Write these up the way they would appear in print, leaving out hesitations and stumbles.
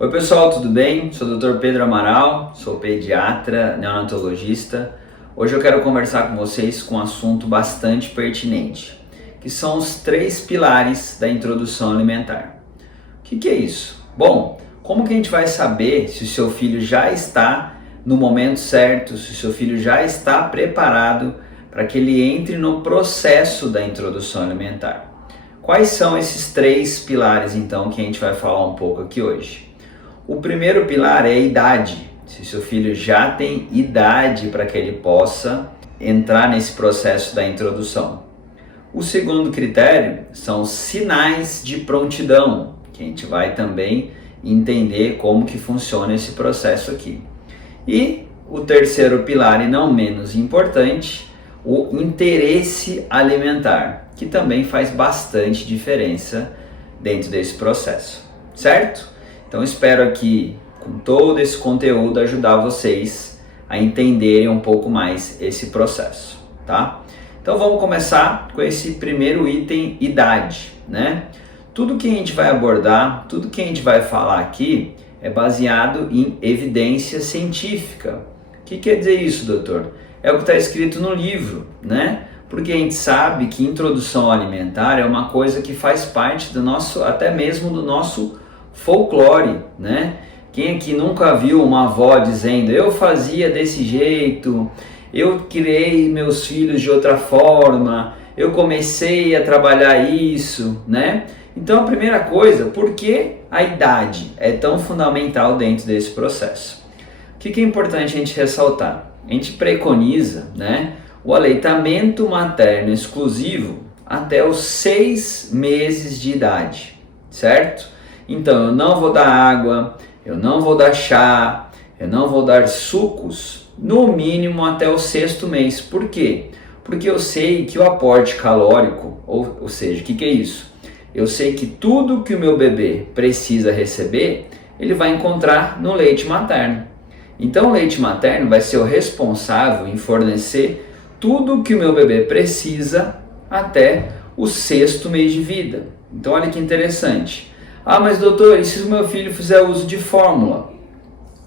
Oi pessoal, tudo bem? Sou o Dr. Pedro Amaral, sou pediatra, neonatologista. Hoje eu quero conversar com vocês com um assunto bastante pertinente, que são os 3 pilares da introdução alimentar. O que é isso? Bom, como que a gente vai saber se o seu filho já está no momento certo, se o seu filho já está preparado para que ele entre no processo da introdução alimentar? Quais são esses 3 pilares então que a gente vai falar um pouco aqui hoje? O primeiro pilar é a idade. Se seu filho já tem idade para que ele possa entrar nesse processo da introdução. O segundo critério são os sinais de prontidão, que a gente vai também entender como que funciona esse processo aqui. E o terceiro pilar, e não menos importante, o interesse alimentar, que também faz bastante diferença dentro desse processo, certo? Então espero aqui, com todo esse conteúdo, ajudar vocês a entenderem um pouco mais esse processo, tá? Então vamos começar com esse primeiro item, idade, né? Tudo que a gente vai abordar, tudo que a gente vai falar aqui é baseado em evidência científica. O que quer dizer isso, doutor? É o que está escrito no livro, né? Porque a gente sabe que introdução alimentar é uma coisa que faz parte do nosso, até mesmo do nosso folclore, né? Quem aqui nunca viu uma avó dizendo, eu fazia desse jeito, eu criei meus filhos de outra forma, eu comecei a trabalhar isso, né? Então a primeira coisa, por que a idade é tão fundamental dentro desse processo? O que é importante a gente ressaltar? A gente preconiza, né, o aleitamento materno exclusivo até os 6 meses de idade, certo? Então eu não vou dar água, eu não vou dar chá, eu não vou dar sucos, no mínimo até o 6º mês. Por quê? Porque eu sei que o aporte calórico, ou seja, o que é isso? Eu sei que tudo que o meu bebê precisa receber, ele vai encontrar no leite materno. Então o leite materno vai ser o responsável em fornecer tudo que o meu bebê precisa até o 6º mês de vida. Então olha que interessante. Ah, mas doutor, e se o meu filho fizer uso de fórmula?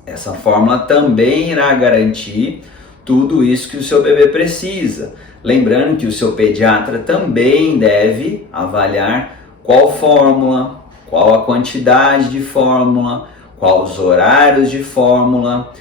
Essa fórmula também irá garantir tudo isso que o seu bebê precisa. Lembrando que o seu pediatra também deve avaliar qual fórmula, qual a quantidade de fórmula, quais os horários de fórmula,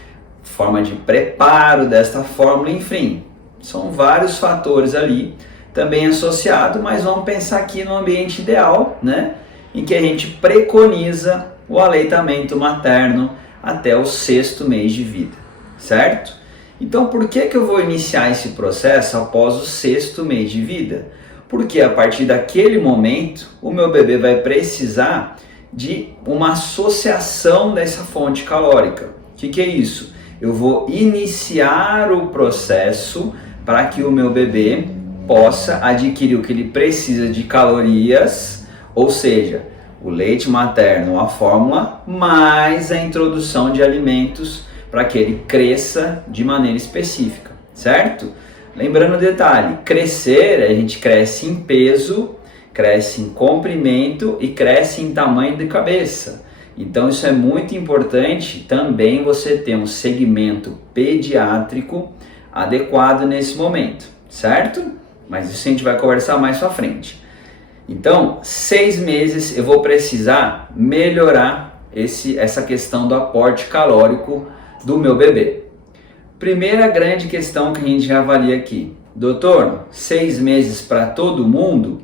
forma de preparo desta fórmula, enfim. São vários fatores ali também associados, mas vamos pensar aqui no ambiente ideal, né? Em que a gente preconiza o aleitamento materno até o 6º mês de vida, certo? Então por que eu vou iniciar esse processo após o 6º mês de vida? Porque a partir daquele momento o meu bebê vai precisar de uma associação dessa fonte calórica. O que é isso? Eu vou iniciar o processo para que o meu bebê possa adquirir o que ele precisa de calorias, ou seja, o leite materno, a fórmula, mais a introdução de alimentos para que ele cresça de maneira específica, certo? Lembrando o detalhe, crescer, a gente cresce em peso, cresce em comprimento e cresce em tamanho de cabeça. Então isso é muito importante também você ter um segmento pediátrico adequado nesse momento, certo? Mas isso a gente vai conversar mais pra frente. Então, 6 meses eu vou precisar melhorar essa questão do aporte calórico do meu bebê. Primeira grande questão que a gente já avalia aqui. Doutor, 6 meses para todo mundo?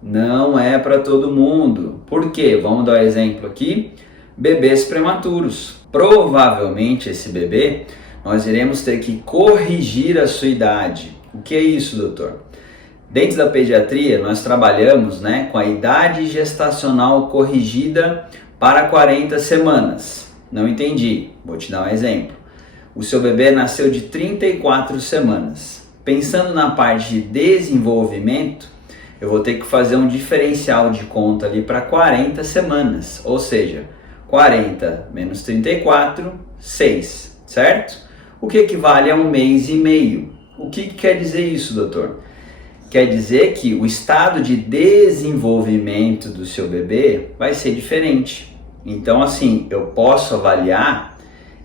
Não é para todo mundo. Por quê? Vamos dar um exemplo aqui. Bebês prematuros. Provavelmente esse bebê, nós iremos ter que corrigir a sua idade. O que é isso, doutor? Dentro da pediatria, nós trabalhamos, né, com a idade gestacional corrigida para 40 semanas. Não entendi. Vou te dar um exemplo. O seu bebê nasceu de 34 semanas. Pensando na parte de desenvolvimento, eu vou ter que fazer um diferencial de conta ali para 40 semanas. Ou seja, 40 menos 34, 6, certo? O que equivale a 1 mês e meio. O que quer dizer isso, doutor? Quer dizer que o estado de desenvolvimento do seu bebê vai ser diferente. Então, assim, eu posso avaliar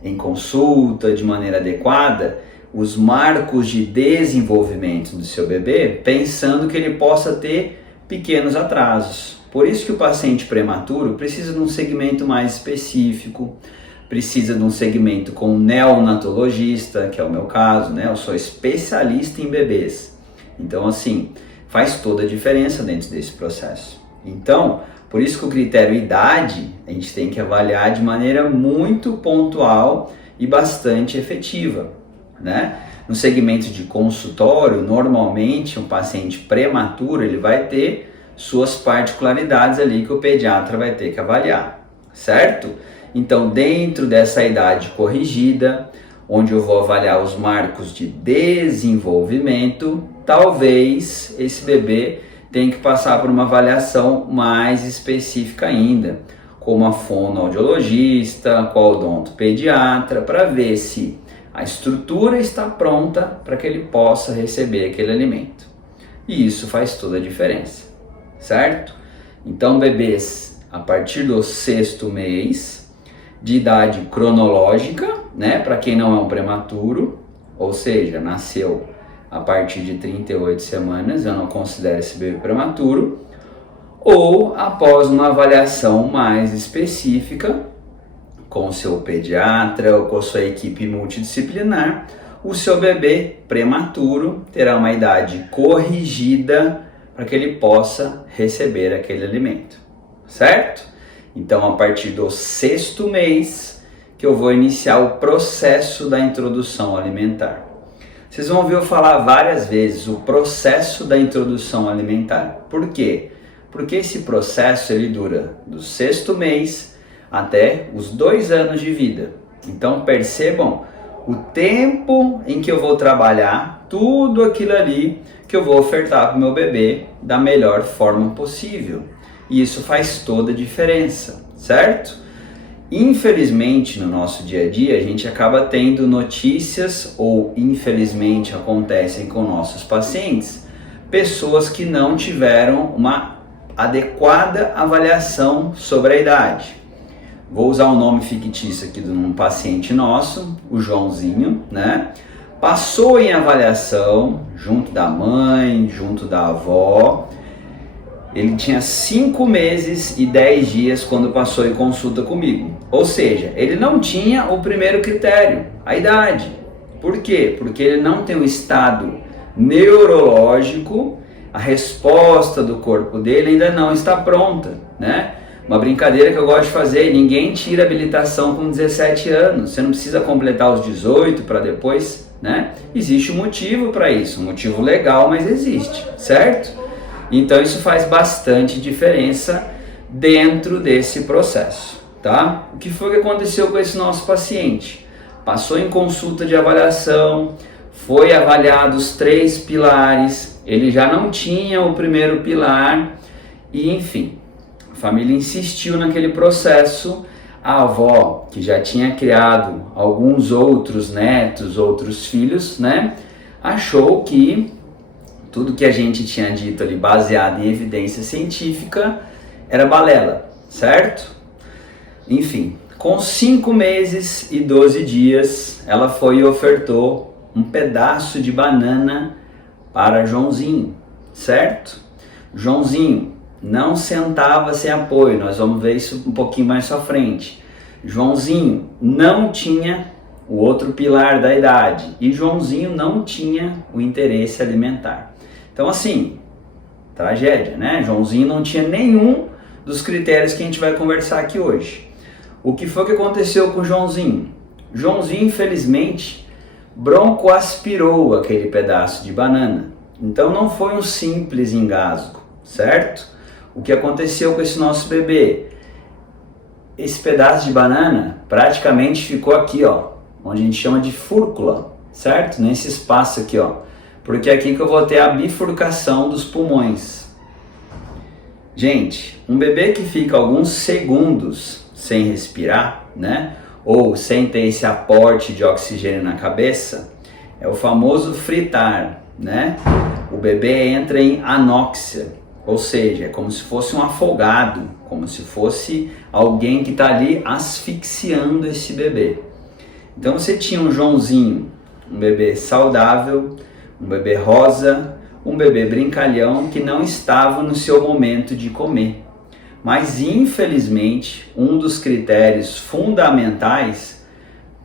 em consulta, de maneira adequada, os marcos de desenvolvimento do seu bebê, pensando que ele possa ter pequenos atrasos. Por isso que o paciente prematuro precisa de um segmento mais específico, precisa de um segmento com um neonatologista, que é o meu caso, né? Eu sou especialista em bebês. Então, assim, faz toda a diferença dentro desse processo. Então, por isso que o critério idade, a gente tem que avaliar de maneira muito pontual e bastante efetiva, né? No segmento de consultório, normalmente um paciente prematuro, ele vai ter suas particularidades ali que o pediatra vai ter que avaliar, certo? Então, dentro dessa idade corrigida, onde eu vou avaliar os marcos de desenvolvimento, talvez esse bebê tenha que passar por uma avaliação mais específica ainda, como a fonoaudiologista, com a odontopediatra, para ver se a estrutura está pronta para que ele possa receber aquele alimento. E isso faz toda a diferença, certo? Então, bebês a partir do 6º mês de idade cronológica, né, para quem não é um prematuro, ou seja, nasceu a partir de 38 semanas, eu não considero esse bebê prematuro, ou após uma avaliação mais específica, com o seu pediatra ou com a sua equipe multidisciplinar, o seu bebê prematuro terá uma idade corrigida para que ele possa receber aquele alimento, certo? Então, a partir do 6º mês que eu vou iniciar o processo da introdução alimentar. Vocês vão ouvir eu falar várias vezes o processo da introdução alimentar. Por quê? Porque esse processo ele dura do 6º mês até os 2 anos de vida. Então percebam o tempo em que eu vou trabalhar tudo aquilo ali que eu vou ofertar para o meu bebê da melhor forma possível. E isso faz toda a diferença, certo? Infelizmente, no nosso dia a dia, a gente acaba tendo notícias, ou infelizmente acontecem com nossos pacientes, pessoas que não tiveram uma adequada avaliação sobre a idade. Vou usar um nome fictício aqui de um paciente nosso, o Joãozinho, né? Passou em avaliação, junto da mãe, junto da avó. Ele tinha 5 meses e 10 dias quando passou em consulta comigo. Ou seja, ele não tinha o primeiro critério, a idade. Por quê? Porque ele não tem o estado neurológico, a resposta do corpo dele ainda não está pronta, né? Uma brincadeira que eu gosto de fazer, ninguém tira habilitação com 17 anos, você não precisa completar os 18 para depois, né? Existe um motivo para isso, um motivo legal, mas existe, certo? Então isso faz bastante diferença dentro desse processo, tá? O que foi que aconteceu com esse nosso paciente? Passou em consulta de avaliação, foi avaliado os 3 pilares, ele já não tinha o primeiro pilar e enfim, a família insistiu naquele processo. A avó, que já tinha criado alguns outros netos, outros filhos, né? Achou que tudo que a gente tinha dito ali, baseado em evidência científica, era balela, certo? Enfim, com 5 meses e 12 dias, ela foi e ofertou um pedaço de banana para Joãozinho, certo? Joãozinho não sentava sem apoio, nós vamos ver isso um pouquinho mais à frente. Joãozinho não tinha o outro pilar da idade e Joãozinho não tinha o interesse alimentar. Então assim, tragédia, né? Joãozinho não tinha nenhum dos critérios que a gente vai conversar aqui hoje. O que foi que aconteceu com o Joãozinho? Joãozinho, infelizmente, broncoaspirou aquele pedaço de banana. Então não foi um simples engasgo, certo? O que aconteceu com esse nosso bebê? Esse pedaço de banana praticamente ficou aqui, ó, onde a gente chama de fúrcula, certo? Nesse espaço aqui, ó. Porque é aqui que eu vou ter a bifurcação dos pulmões. Gente, um bebê que fica alguns segundos sem respirar, né? Ou sem ter esse aporte de oxigênio na cabeça, é o famoso fritar, né? O bebê entra em anóxia, Ou seja, é como se fosse um afogado, como se fosse alguém que está ali asfixiando esse bebê. Então você tinha um Joãozinho, um bebê saudável, um bebê rosa, um bebê brincalhão que não estava no seu momento de comer. Mas infelizmente, um dos critérios fundamentais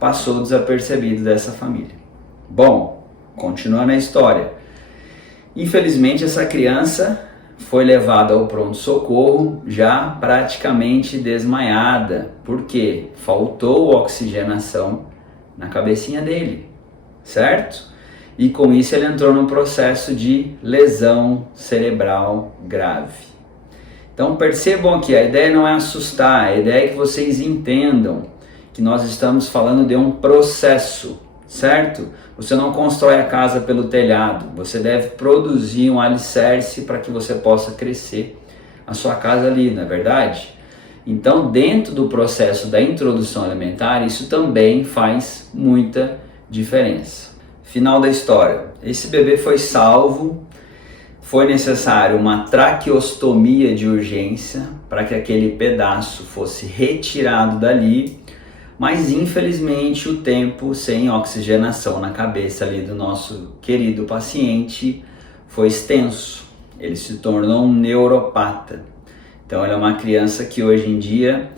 passou desapercebido dessa família. Bom, continuando a história. Infelizmente essa criança foi levada ao pronto-socorro já praticamente desmaiada, porque faltou oxigenação na cabecinha dele, certo? E com isso ele entrou num processo de lesão cerebral grave. Então percebam aqui, a ideia não é assustar, a ideia é que vocês entendam que nós estamos falando de um processo, certo? Você não constrói a casa pelo telhado, você deve produzir um alicerce para que você possa crescer a sua casa ali, não é verdade? Então, dentro do processo da introdução alimentar, isso também faz muita diferença. Final da história, esse bebê foi salvo, foi necessário uma traqueostomia de urgência para que aquele pedaço fosse retirado dali, mas infelizmente o tempo sem oxigenação na cabeça ali do nosso querido paciente foi extenso. Ele se tornou um neuropata. Então ele é uma criança que hoje em dia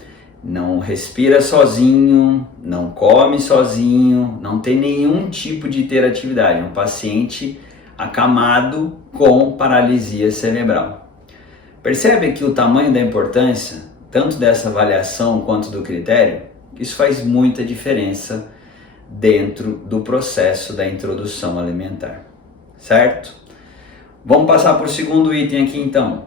não respira sozinho, não come sozinho, não tem nenhum tipo de hiperatividade. É um paciente acamado com paralisia cerebral. Percebe que o tamanho da importância, tanto dessa avaliação quanto do critério? Isso faz muita diferença dentro do processo da introdução alimentar, certo? Vamos passar para o segundo item aqui então.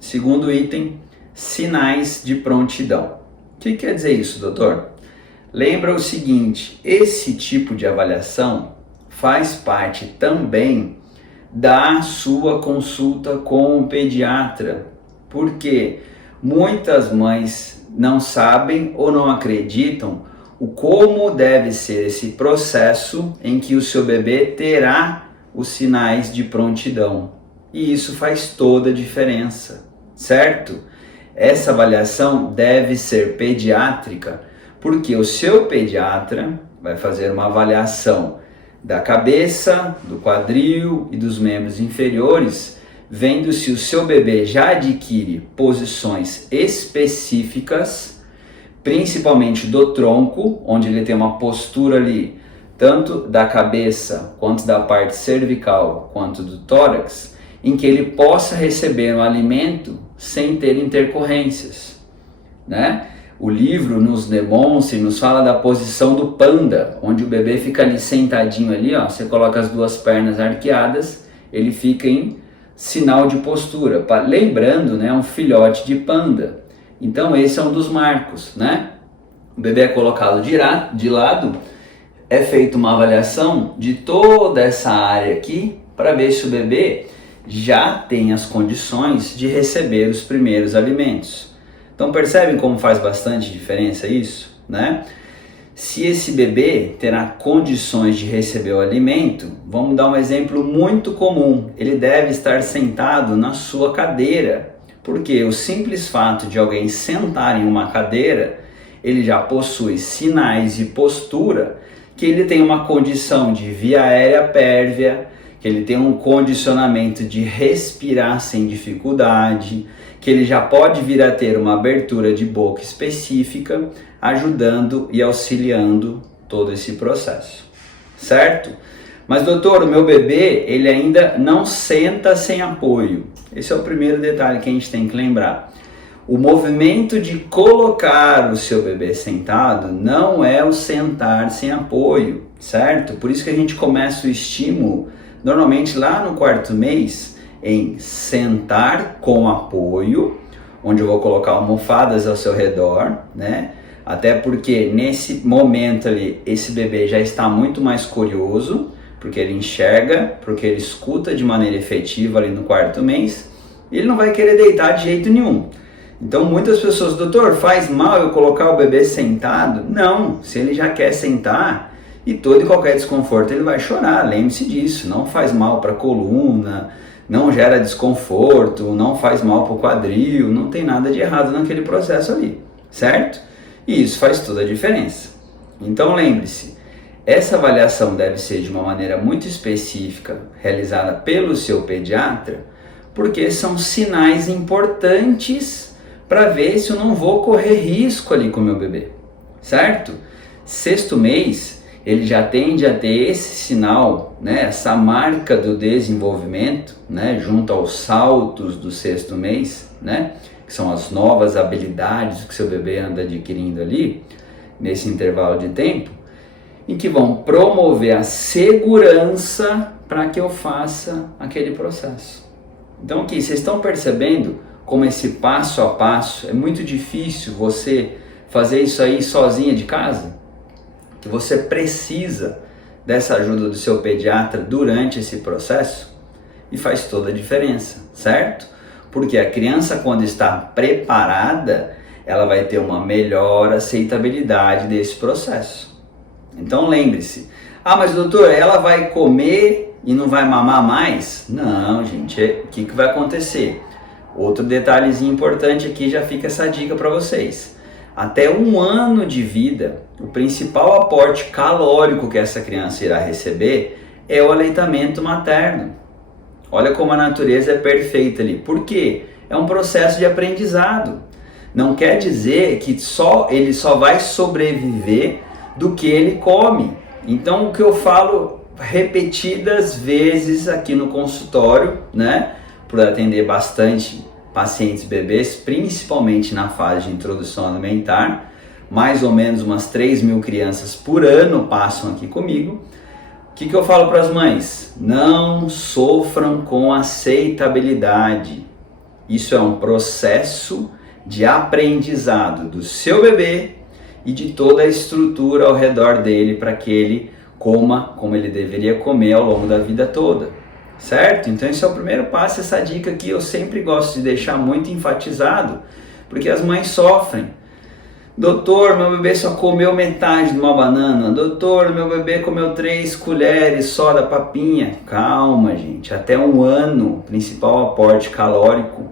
Segundo item, sinais de prontidão. O que quer dizer isso, doutor? Lembra o seguinte, esse tipo de avaliação faz parte também da sua consulta com o pediatra, porque muitas mães não sabem ou não acreditam o como deve ser esse processo em que o seu bebê terá os sinais de prontidão. E isso faz toda a diferença, certo? Essa avaliação deve ser pediátrica, porque o seu pediatra vai fazer uma avaliação da cabeça, do quadril e dos membros inferiores, vendo se o seu bebê já adquire posições específicas, principalmente do tronco, onde ele tem uma postura ali, tanto da cabeça, quanto da parte cervical, quanto do tórax, em que ele possa receber um alimento sem ter intercorrências, né? O livro nos demonstra e nos fala da posição do panda, onde o bebê fica ali sentadinho ali, ó, você coloca as duas pernas arqueadas, ele fica em sinal de postura, lembrando, né, um filhote de panda. Então esse é um dos marcos, né? O bebê é colocado de lado, é feita uma avaliação de toda essa área aqui, para ver se o bebê já tem as condições de receber os primeiros alimentos. Então percebem como faz bastante diferença isso, né? Se esse bebê terá condições de receber o alimento, vamos dar um exemplo muito comum. Ele deve estar sentado na sua cadeira, porque o simples fato de alguém sentar em uma cadeira, ele já possui sinais de postura, que ele tem uma condição de via aérea pérvia, que ele tem um condicionamento de respirar sem dificuldade, que ele já pode vir a ter uma abertura de boca específica, ajudando e auxiliando todo esse processo, certo? Mas doutor, o meu bebê, ele ainda não senta sem apoio. Esse é o primeiro detalhe que a gente tem que lembrar. O movimento de colocar o seu bebê sentado não é o sentar sem apoio, certo? Por isso que a gente começa o estímulo, normalmente lá no 4º mês, em sentar com apoio, onde eu vou colocar almofadas ao seu redor, né? Até porque nesse momento ali, esse bebê já está muito mais curioso, porque ele enxerga, porque ele escuta de maneira efetiva ali no 4º mês, e ele não vai querer deitar de jeito nenhum. Então muitas pessoas, doutor, faz mal eu colocar o bebê sentado? Não, se ele já quer sentar e todo e qualquer desconforto ele vai chorar, lembre-se disso, não faz mal para a coluna, não gera desconforto, não faz mal para o quadril, não tem nada de errado naquele processo ali, certo? E isso faz toda a diferença. Então lembre-se, essa avaliação deve ser de uma maneira muito específica, realizada pelo seu pediatra, porque são sinais importantes para ver se eu não vou correr risco ali com o meu bebê, certo? Sexto mês, ele já tende a ter esse sinal, né, essa marca do desenvolvimento, né, junto aos saltos do sexto mês, né, que são as novas habilidades que seu bebê anda adquirindo ali, nesse intervalo de tempo, em que vão promover a segurança para que eu faça aquele processo. Então aqui, vocês estão percebendo como esse passo a passo é muito difícil você fazer isso aí sozinha de casa? Que você precisa dessa ajuda do seu pediatra durante esse processo? E faz toda a diferença, certo? Porque a criança, quando está preparada, ela vai ter uma melhor aceitabilidade desse processo. Então lembre-se, mas doutor, ela vai comer e não vai mamar mais? Não, gente, o que vai acontecer? Outro detalhezinho importante aqui, já fica essa dica para vocês. Até 1 ano de vida, o principal aporte calórico que essa criança irá receber é o aleitamento materno. Olha como a natureza é perfeita ali. Por quê? É um processo de aprendizado. Não quer dizer que ele só vai sobreviver do que ele come. Então o que eu falo repetidas vezes aqui no consultório, né, por atender bastante pacientes bebês, principalmente na fase de introdução alimentar, mais ou menos umas 3.000 crianças por ano passam aqui comigo. O que eu falo para as mães? Não sofram com aceitabilidade. Isso é um processo de aprendizado do seu bebê e de toda a estrutura ao redor dele para que ele coma como ele deveria comer ao longo da vida toda, certo? Então esse é o primeiro passo, essa dica aqui eu sempre gosto de deixar muito enfatizado, porque as mães sofrem. Doutor, meu bebê só comeu metade de uma banana. Doutor, meu bebê comeu 3 colheres só da papinha. Calma, gente, até 1 ano, o principal aporte calórico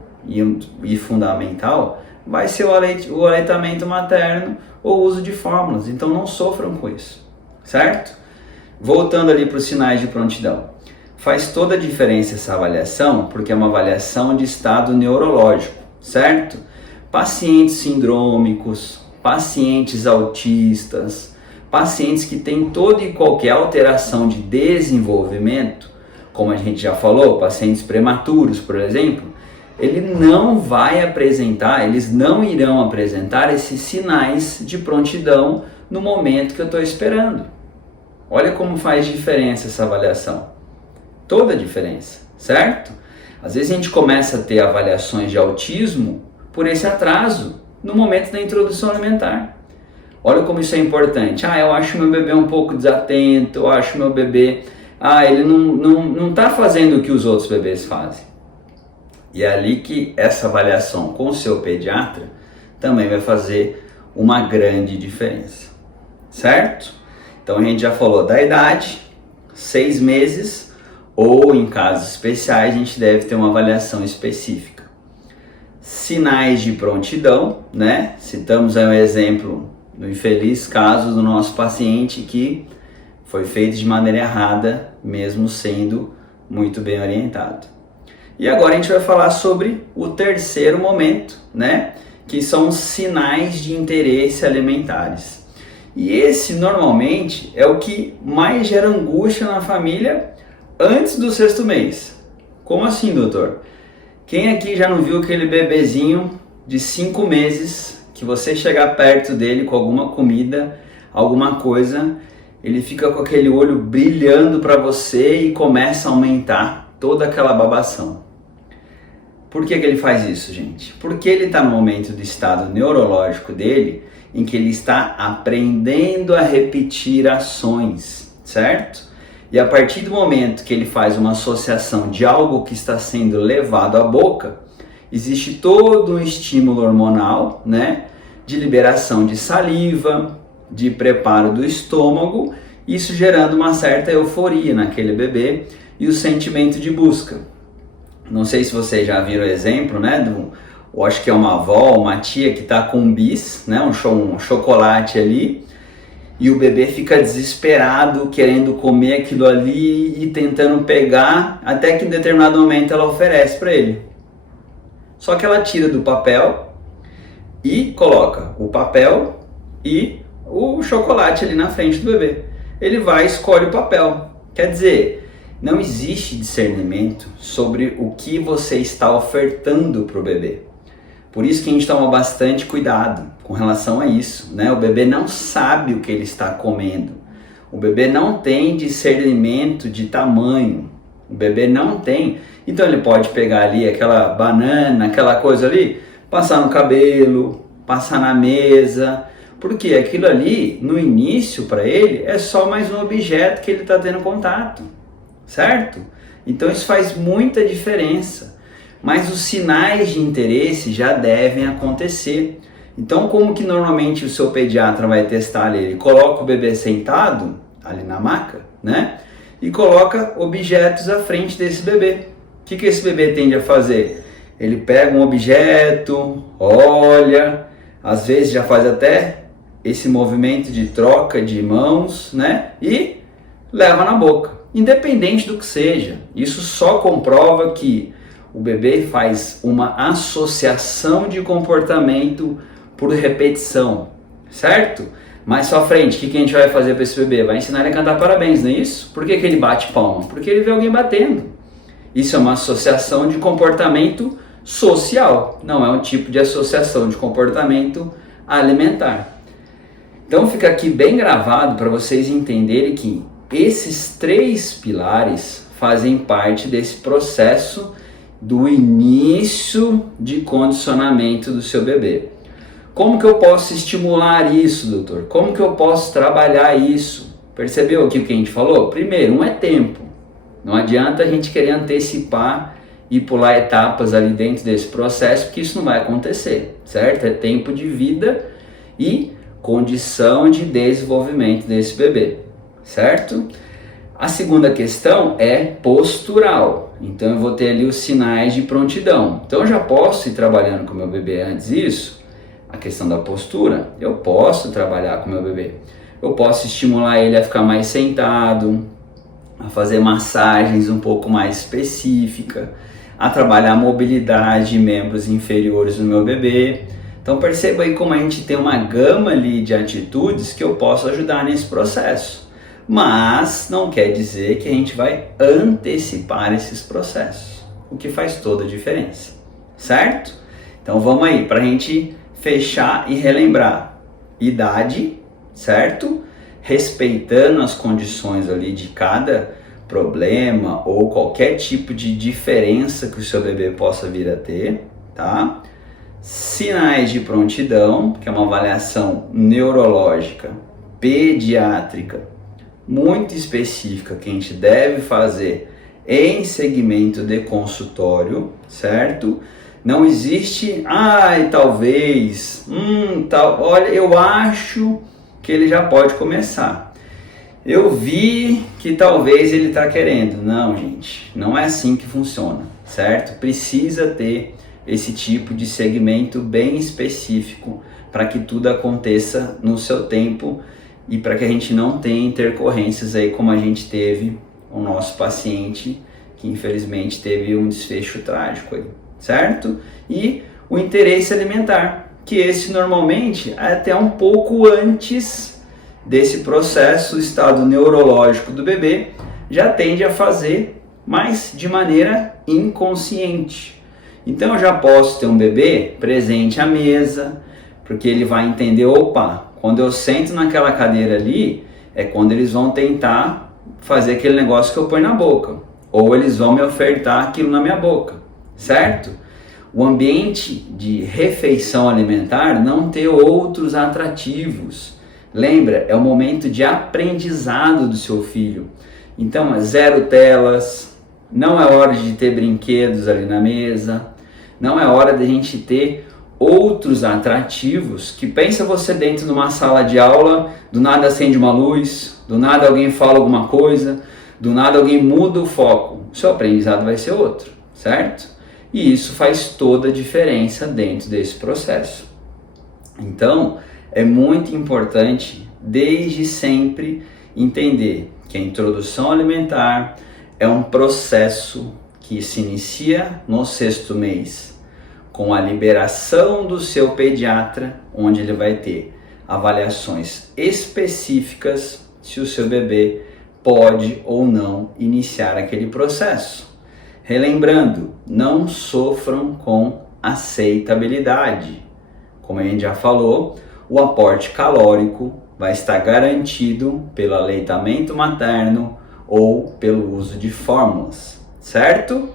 e fundamental vai ser o aleitamento materno ou o uso de fórmulas. Então não sofram com isso, certo? Voltando ali para os sinais de prontidão. Faz toda a diferença essa avaliação, porque é uma avaliação de estado neurológico, certo? Pacientes sindrômicos, pacientes autistas, pacientes que têm toda e qualquer alteração de desenvolvimento, como a gente já falou, pacientes prematuros, por exemplo, eles não irão apresentar esses sinais de prontidão no momento que eu estou esperando. Olha como faz diferença essa avaliação. Toda a diferença, certo? Às vezes a gente começa a ter avaliações de autismo por esse atraso no momento da introdução alimentar. Olha como isso é importante. Eu acho meu bebê um pouco desatento, eu acho meu bebê, ele não está fazendo o que os outros bebês fazem. E é ali que essa avaliação com o seu pediatra também vai fazer uma grande diferença, certo? Então a gente já falou da idade, 6 meses, ou em casos especiais a gente deve ter uma avaliação específica. Sinais de prontidão, né? Citamos aí um exemplo do infeliz caso do nosso paciente que foi feito de maneira errada, mesmo sendo muito bem orientado. E agora a gente vai falar sobre o terceiro momento, né? Que são os sinais de interesse alimentares. E esse normalmente é o que mais gera angústia na família antes do 6º mês. Como assim, doutor? Quem aqui já não viu aquele bebezinho de 5 meses que você chegar perto dele com alguma comida, alguma coisa, ele fica com aquele olho brilhando para você e começa a aumentar toda aquela babação? Por que ele faz isso, gente? Porque ele está no momento do estado neurológico dele em que ele está aprendendo a repetir ações, certo? E a partir do momento que ele faz uma associação de algo que está sendo levado à boca, existe todo um estímulo hormonal, né? De liberação de saliva, de preparo do estômago, isso gerando uma certa euforia naquele bebê e o sentimento de busca. Não sei se vocês já viram o exemplo, né? Eu acho que é uma avó, uma tia que está com um bis, né? Um chocolate ali, e o bebê fica desesperado, querendo comer aquilo ali e tentando pegar, até que em determinado momento ela oferece para ele. Só que ela tira do papel e coloca o papel e o chocolate ali na frente do bebê. Ele vai e escolhe o papel. Quer dizer, não existe discernimento sobre o que você está ofertando para o bebê. Por isso que a gente toma bastante cuidado com relação a isso, né? O bebê não sabe o que ele está comendo. O bebê não tem discernimento de tamanho. O bebê não tem. Então ele pode pegar ali aquela banana, aquela coisa ali, passar no cabelo, passar na mesa, porque aquilo ali, no início para ele, é só mais um objeto que ele está tendo contato, certo? Então isso faz muita diferença. Mas os sinais de interesse já devem acontecer. Então, como que normalmente o seu pediatra vai testar ali? Ele coloca o bebê sentado ali na maca, né? E coloca objetos à frente desse bebê. O que esse bebê tende a fazer? Ele pega um objeto, olha, às vezes já faz até esse movimento de troca de mãos, né? E leva na boca, independente do que seja. Isso só comprova que o bebê faz uma associação de comportamento por repetição, certo? Mais pra frente, o que a gente vai fazer para esse bebê? Vai ensinar ele a cantar parabéns, não é isso? Por que ele bate palma? Porque ele vê alguém batendo. Isso é uma associação de comportamento social, não é um tipo de associação de comportamento alimentar. Então fica aqui bem gravado para vocês entenderem que esses 3 pilares fazem parte desse processo do início de condicionamento do seu bebê. Como que eu posso estimular isso, doutor? Como que eu posso trabalhar isso? Percebeu aqui o que a gente falou? Primeiro, um é tempo. Não adianta a gente querer antecipar e pular etapas ali dentro desse processo, porque isso não vai acontecer, certo? É tempo de vida e condição de desenvolvimento desse bebê, certo? A segunda questão é postural. Então eu vou ter ali os sinais de prontidão. Então eu já posso ir trabalhando com o meu bebê antes disso. A questão da postura, eu posso trabalhar com o meu bebê. Eu posso estimular ele a ficar mais sentado, a fazer massagens um pouco mais específicas, a trabalhar a mobilidade de membros inferiores do meu bebê. Então perceba aí como a gente tem uma gama ali de atitudes que eu posso ajudar nesse processo. Mas não quer dizer que a gente vai antecipar esses processos, o que faz toda a diferença, certo? Então vamos aí, para a gente fechar e relembrar. Idade, certo? Respeitando as condições ali de cada problema ou qualquer tipo de diferença que o seu bebê possa vir a ter, tá? Sinais de prontidão, que é uma avaliação neurológica, pediátrica, muito específica que a gente deve fazer em segmento de consultório, certo? Não existe, talvez, olha, eu acho que ele já pode começar. Eu vi que talvez ele está querendo. Não, gente, não é assim que funciona, certo? Precisa ter esse tipo de segmento bem específico para que tudo aconteça no seu tempo e para que a gente não tenha intercorrências aí como a gente teve o nosso paciente que infelizmente teve um desfecho trágico aí, certo? E o interesse alimentar, que esse normalmente é até um pouco antes desse processo, o estado neurológico do bebê já tende a fazer, mas de maneira inconsciente. Então eu já posso ter um bebê presente à mesa, porque ele vai entender, opa, quando eu sento naquela cadeira ali, é quando eles vão tentar fazer aquele negócio que eu ponho na boca, ou eles vão me ofertar aquilo na minha boca, certo? O ambiente de refeição alimentar não ter outros atrativos. Lembra, é o momento de aprendizado do seu filho. Então, 0 telas, não é hora de ter brinquedos ali na mesa, não é hora de a gente ter outros atrativos que pensa você dentro de uma sala de aula, do nada acende uma luz, do nada alguém fala alguma coisa, do nada alguém muda o foco. O seu aprendizado vai ser outro. certo? E isso faz toda a diferença dentro desse processo. Então, é muito importante, desde sempre, entender que a introdução alimentar é um processo que se inicia no 6º mês, com a liberação do seu pediatra, onde ele vai ter avaliações específicas se o seu bebê pode ou não iniciar aquele processo. Relembrando, não sofram com aceitabilidade. Como a gente já falou, o aporte calórico vai estar garantido pelo aleitamento materno ou pelo uso de fórmulas, certo?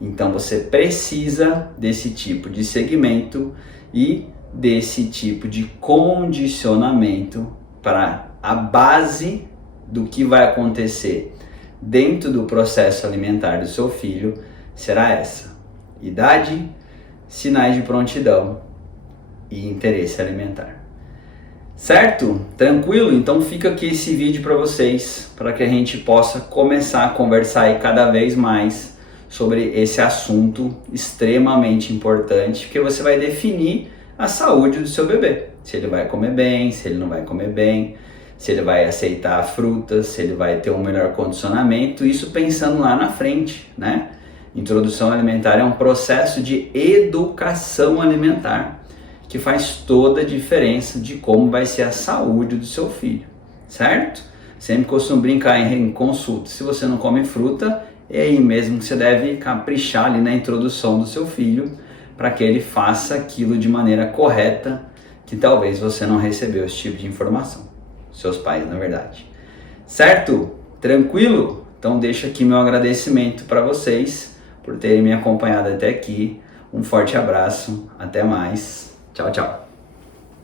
Então você precisa desse tipo de segmento e desse tipo de condicionamento para a base do que vai acontecer dentro do processo alimentar do seu filho será essa: idade, sinais de prontidão e interesse alimentar. Certo? Tranquilo? Então fica aqui esse vídeo para vocês, para que a gente possa começar a conversar aí cada vez mais sobre esse assunto extremamente importante, porque você vai definir a saúde do seu bebê. Se ele vai comer bem, se ele não vai comer bem, se ele vai aceitar frutas, se ele vai ter um melhor condicionamento, isso pensando lá na frente, né? Introdução alimentar é um processo de educação alimentar, que faz toda a diferença de como vai ser a saúde do seu filho, certo? Sempre costumo brincar em consulta, se você não come fruta, é aí mesmo que você deve caprichar ali na introdução do seu filho, para que ele faça aquilo de maneira correta, que talvez você não recebeu esse tipo de informação. Seus pais, na verdade. Certo? Tranquilo? Então deixo aqui meu agradecimento para vocês por terem me acompanhado até aqui. Um forte abraço, até mais. Tchau, tchau.